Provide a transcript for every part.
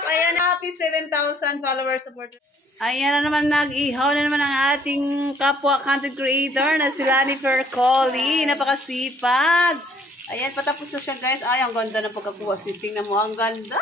back. Ayan, happy 7,000 followers supporters. Ayan na naman, nag-ihaw na naman ang ating kapwa content creator na si Lanifer Collie. Napakasipag. Ayan, patapos na siya guys. Ay, ang ganda ng pagkakuha. Tingnan mo, ang ganda.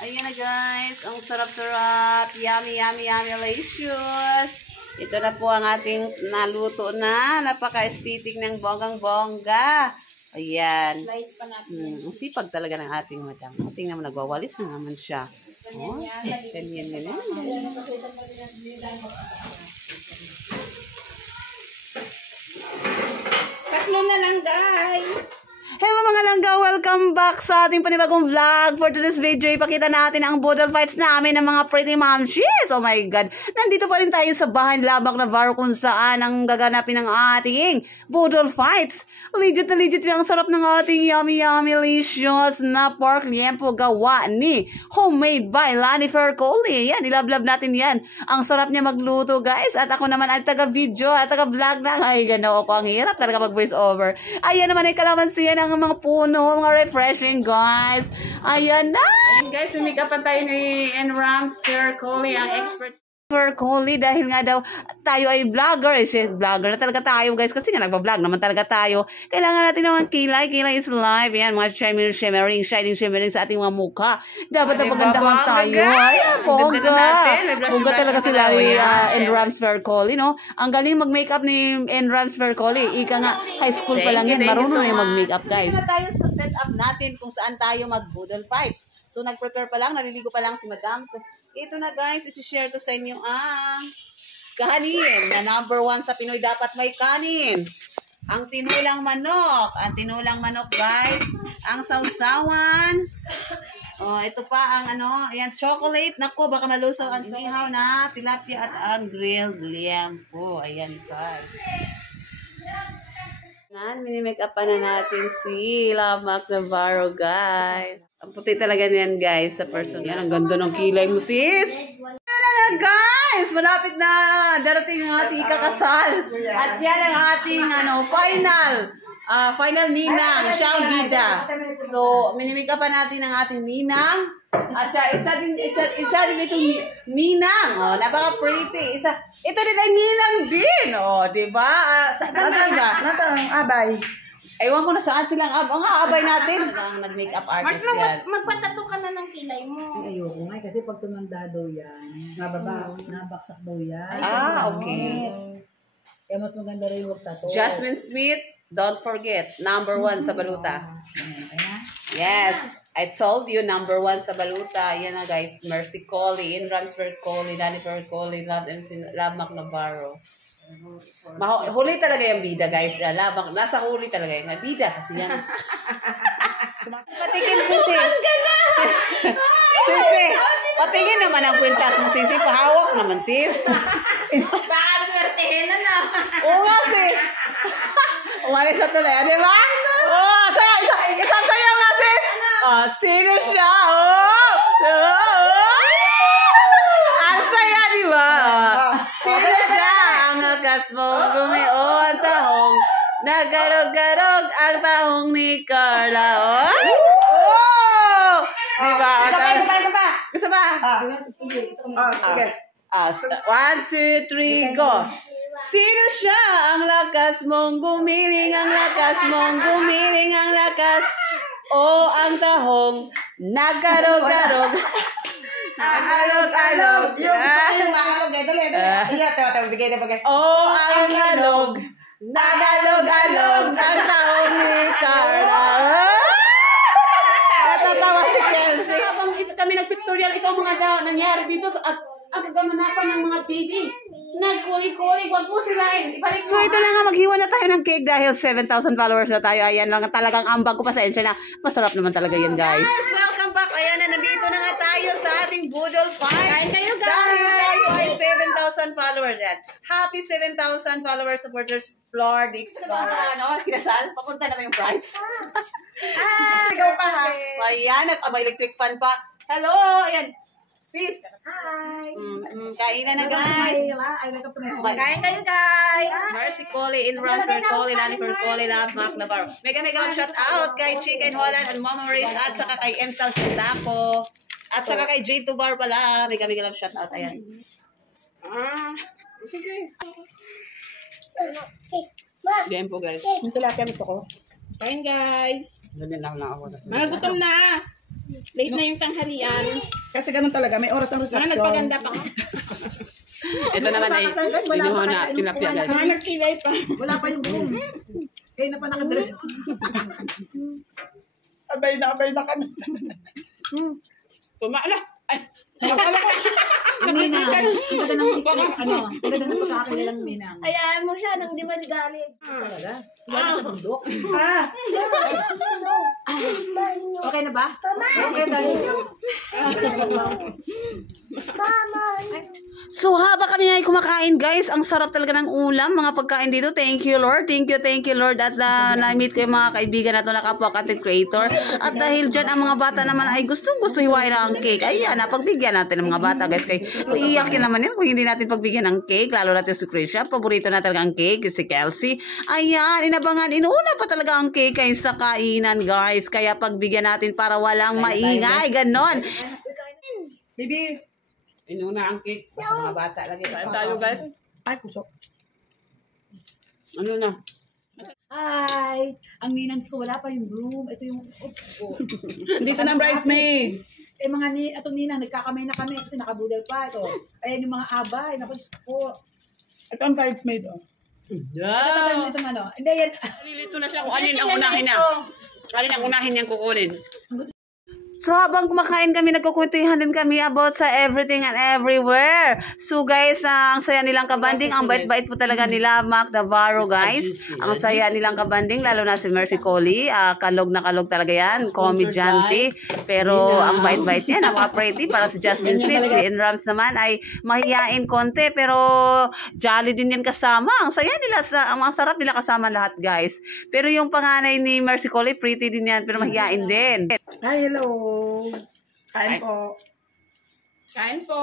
Ayan na guys. Ang sarap-sarap. Yummy, yummy, yummy, delicious. Ito na po ang ating naluto na. Napaka-aesthetic ng bonggang-bongga. Ayan. Ang sipag talaga ng ating madam. Tingnan mo, nagwawalis na naman siya. Oh, ganyan. Tatlo na lang, guys. Hello mga langga! Welcome back sa ating panibagong vlog. For today's video, ipakita natin ang budol fights namin ng mga pretty momshies. Oh my God! Nandito pa rin tayo sa bahay Labak Navarro kung saan ang gaganapin ng ating budol fights. Legit na legit ang sarap ng ating yummy yummy delicious na pork liempo gawa ni homemade by Lanifer Collie. Yan, ilablab natin yan. Ang sarap niya magluto guys. At ako naman ay taga-video at taga-vlog na. Ay, gano'n ako. Ang hirap talaga mag-voice over. Ayan naman ay kalamansi ng mga puno, mga refreshing guys. Ayan na! Ayan guys, sumikapan tayo ni Enramsfer Collie, ang expert for Collie dahil nga daw tayo ay vlogger. Vlogger na talaga tayo guys kasi nga nagpa-vlog naman talaga tayo. Kailangan natin naman kilay. Kilay is live. Ayan, mga shimmering sa ating mga mukha. Dapat na pagandahan tayo. Ayan, bongga talaga sila ni Enramsfer Collie, no? Ang galing mag-makeup ni Enramsfer Collie. Ika nga, high school pa lang yan. Marunong na yung mag-makeup guys. Ito na tayo sa setup natin kung saan tayo mag-budol fights. So, nag-prepare pa lang, naliligo pa lang si Madam. So, ito na guys, isi-share ko sa inyo ang kanin na number 1 sa Pinoy dapat may kanin. Ang tinulang manok. Ang tinulang manok guys. Ang sausawan. Oh, ito pa ang ano, ayan, chocolate. Nako, baka malusaw ang inihaw na tilapia at ang grilled liempo. Ayan guys. Mini-make up pa na natin si Labak Navarro guys. Ang puti talaga niyan guys sa person. Yan, ang ganda ng kilay mo sis. Yan na guys, malapit na darating ang ating kakasal. At yan ang ating final ninang, siya ang bida. So, minimake up pa natin ang ating ninang. At siya, isa din itong ninang. Oh, napaka-pretty. Ito din ay ninang din. Oh, diba? Saan ba? Nasa ang abay. Ewan ko na saan silang ang abay natin. Ang nag-makeup artist yan. Magpatato ka na ng kilay mo. Ayoko nga, kasi pag tumanda daw yan, nabaksak daw yan. Okay. Kaya mas maganda rin yung tato. Jasmine Smith, don't forget, number 1 sa baluta. Yes, I told you, number 1 sa baluta. Yan na guys, Mercy Collie, Enramsfer Collie, Lanifer Collie, Labak Navarro. Huli talaga yung bida guys. Nasa huli talaga yung bida kasi yan. Patingin sisi. Sisi. Patingin naman ang kwintas mo sisi. Pahawak naman sis. Baka swertehin na na. Oo nga sis. Umalis sa tuloy. Di ba? Oo. Isang sayo nga sis. Sino siya? Ang saya di ba? Sino siya? Kas mo gumion tahong nagarog-garog ang tahong ni Carla. Oh! Diba? Isa pa. Okay. 1, 2, 3, go. Sino siya? Ang lakas mong gumiling, ang lakas mong gumiling, ang lakas. Oh, ang tahong nagarog-garog. Alog-alog. Yung makalog. Bigay na bagay. Oh, ang alog. Nagalog-alog ang taong ni Carla. Natatawa si Kelsey. Habang ito kami nag-pictorial, ito ang mga nangyari dito sa ang kagamanapan ng mga baby. Nagkuli-kuli. Huwag mo silain. So ito na nga, maghiwa na tayo ng cake dahil 7,000 followers na tayo. Ayan lang talagang ambag ko. Pasensya na. Masarap naman talaga yan guys. Welcome back. Ayan na, nandito na nga tayo sa ating budol fight. Kayo guys. Dahil tayo ay 7,000 followers yan. Happy 7,000 followers supporters. Floor, Dix, Floor. Kinasal? Papunta na ba yung prize? Ikaw pa ha. Ayan, may electric fan pa. Hello, ayan. Sis. Hi. Kainan na guys. Kain kayo guys. Mercy Collie, Enramsfer Collie, Lanifer Collie, Labak Navarro. Mega shout out kay Chicken Holland and Mama Riz at saka kay M. Salsitaco. At saka kay J2 Bar pala, may kami galang shout out. Ayan. Sige. Game po guys. Yung tilapia gusto ko. Kain guys. Ganyan lang ako. Mga gutom na. Late na yung tanghalian. Kasi ganun talaga, may oras ang Mga reception. nagpaganda pa kasi. Ito naman ay binuho na tilapia guys. Mga nagkilay pa. Wala pa yung room. Kaya na pa nakadress. abay na kami. Tumala. Ay. Ang Ninang. Ang ganda ng pagkakakilalang Ninang. Ayaan mo siya nang di maligalig. Talaga? Wala sa bundok. Okay na ba? Okay, dali. So haba kami ay kumakain guys, ang sarap talaga ng ulam, mga pagkain dito. Thank you Lord, thank you Lord at na-meet ko yung mga kaibigan nato na kapwa content creator. At dahil dyan ang mga bata naman ay gusto hiwain na ang cake. Ayan, napagbigyan natin ng mga bata guys. Kay iiyakin naman yan kung hindi natin pagbigyan ng cake, lalo natin si Krisha. Paborito na talaga ang cake, si Kelsey. Ayan, inabangan, inuuna pa talaga ang cake kaysa kainan guys. Kaya pagbigyan natin para walang maingay, ganon. Baby. Inuna ang cake. Sa mga bata lagi. Kain tayo guys. Ay, kusok. Ano na? Hi! Ang ninang ko, wala pa yung room. Ito yung ko. Dito na bridesmaid. Itong ninang, nagkakamay na kami kasi nakabudel pa. Ito. Ayan yung mga abay. Naku, Diyos ko. Ito ang bridesmaid, oh. Yeah. Itong ano. Hindi, yan. Nalilito na siya kung alin ang unahin na. Alin ang unahin niyang kukunin. So habang kumakain kami, nagkukwentuhan din kami about sa everything and everywhere. So guys, ang saya nilang kabanding, ang bait-bait po talaga nila, Mac Navarro guys. Ang saya nilang kabanding, lalo na si Mercy Coley. Kalog na kalog talaga yan, komedyante. Pero ang bait-bait niya, napaka-pretty. Para si Jasmine Smith, si Ian Rams naman ay mahihain konti, pero jolly din yan kasama. Ang saya nila, ang sarap nila kasama lahat guys. Pero yung panganay ni Mercy Coley, pretty din yan, pero mahihain din. Hi, hello. Kain po. Kain po.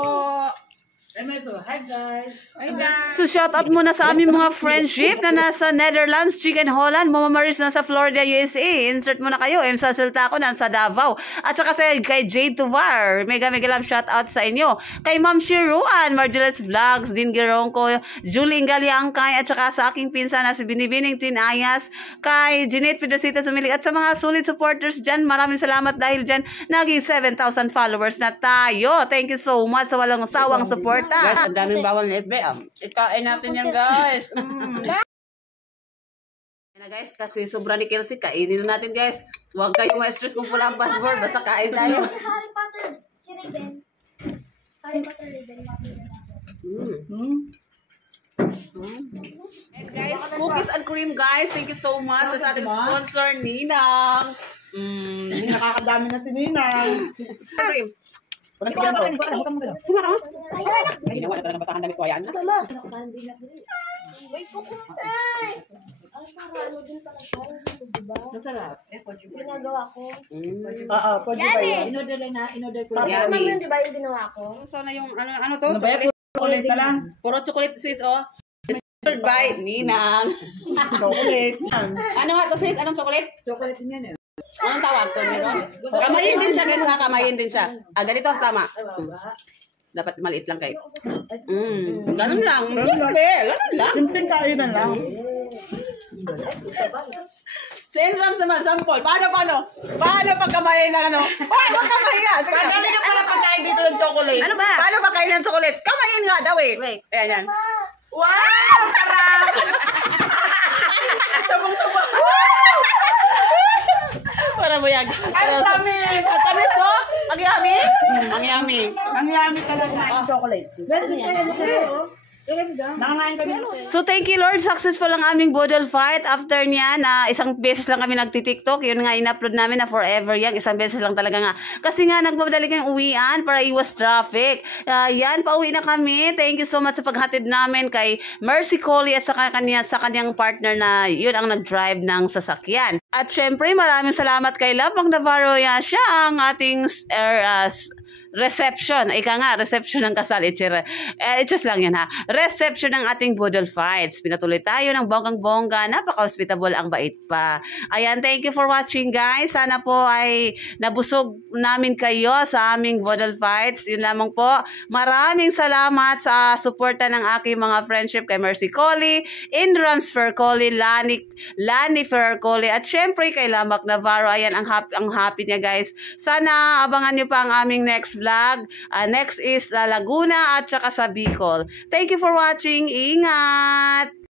Hi guys. Hi guys. So shout out muna sa aming mga friendship na nasa Netherlands, Chicken Holland, Mama Maris nasa Florida, USA. Insert muna kayo. Sa Silta ko nasa Davao. At saka kay J2 Var. Mega love shout out sa inyo. Kay Ma'am Shiruan, Marjole's Vlogs, Din Gerongko, Julie Ngaliangkay, at saka sa aking pinsan na si Binibining Tin Ayas, kay Jeanette Pedrosita Sumilig, at sa mga solid supporters dyan. Maraming salamat dahil dyan naging 7,000 followers na tayo. Thank you so much sa walang sawang support. Guys, ang daming bawal na FB. Ikain natin yan, guys. Na guys, kasi sobra ni Kelsey, kainin na natin, guys. Huwag kayong ma-stress kung pula ang password. Basta kain tayo. Si Harry Potter, si Raven. Harry Potter, Raven. And guys, cookies and cream, guys. Thank you so much sa ating sponsor, Ninang. Nakakadami na si Ninang. Cream. Walang tigyan to. Ay, ginawa na talaga basahan damit ko. Ayan. Tama. Wait ko kuntay. Ay, para ano din pala tayo sa diba? Masarap. Ginagawa ko. Oo, pwede ba Yummy. yun? In-order ko Yummy. lang. Tama yun, di ba yung ginawa ko? So na yung, ano to? Ano ba yan? Chocolate ka lang. Puro chocolate sis, oh. Sponsored by Ninang. Chocolate. Ano nga to sis? Anong chocolate? Chocolate din yan eh. Anong tawag to? Kamayin din siya guys ha, kamayin din siya. Ganito ang tama. Dapat maliit lang kayo. Ganun lang. Simple. Ganun lang. Simpleng kainan lang. Si Enrams naman, sample. Paano? Paano pag kamayin ng ano? Paano kamayin nga? Pagaling na pala pagkain dito ng chocolate. Ano ba? Paano pagkain ng chocolate? Kamayin nga daw eh. Ayan yan. Wow! Sarap! Sabong-sabong. Para mo yan. Ang tamis! Ang tamis ko? Ang yummy? Ang yummy. Ang yummy talaga. Chocolate. Meron din kayo. Nakakain kami. So thank you Lord, successful ang aming Bodol fight. After niyan, isang beses lang kami nagti-TikTok. Yun nga in-upload namin na forever yan. Isang beses lang talaga nga. Kasi nga nagmamadali kayong uwian para iwas traffic. Yan, pauwi na kami. Thank you so much sa paghatid namin kay Mercy Coley at sa kanyang partner na yun ang nag-drive ng sasakyan. At syempre, maraming salamat kay Love Mac Navarro. Yan, siya ang ating reception. Ika nga, reception ng kasal. It's just lang yan ha. reception ng ating Boodle Fights. Pinatuloy tayo ng bonggang-bongga, napaka-hospitable, ang bait pa. Ayan, thank you for watching guys. Sana po ay nabusog namin kayo sa aming Boodle Fights. Yun lamang po. Maraming salamat sa suporta ng aking mga friendship kay Mercy Collie, Indrams Fercoli, Lani Fercoli, at syempre kay Lamak Navarro. Ayan, ang happy niya guys. Sana abangan niyo pa ang aming next vlog. Next is Laguna at saka sa Bicol. Thank you for watching. Ingat!